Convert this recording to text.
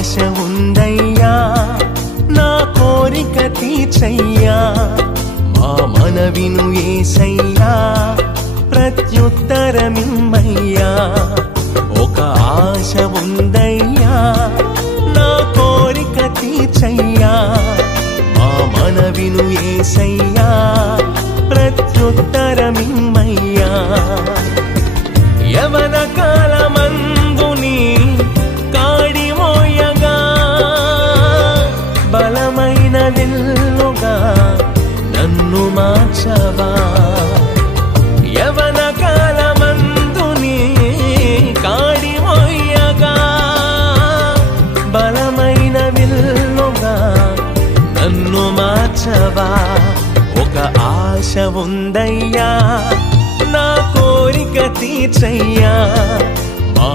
ఆశ ఉందయ్యా నా కోరిక తీర్చయ్యా మా మనవిను యేసయ్యా ప్రత్యుత్తరమిమ్మయ్యా ఒక ఆశ ఉందయ్యా నా కోరిక తీర్చయ్యా మా మనవిను యేసయ్యా ప్రత్యుత్తరమిమ్మయ్యా యవన కాలమందుని కాడిమోయగా బలమైన విల్లుగా నన్ను మార్చవా యవన కాలమందుని కాడిమోయగా బలమైన విల్లుగా నన్ను మార్చవా ఒక ఆశ ఉందయ్యా నా కోరిక తీర్చయ్యా మా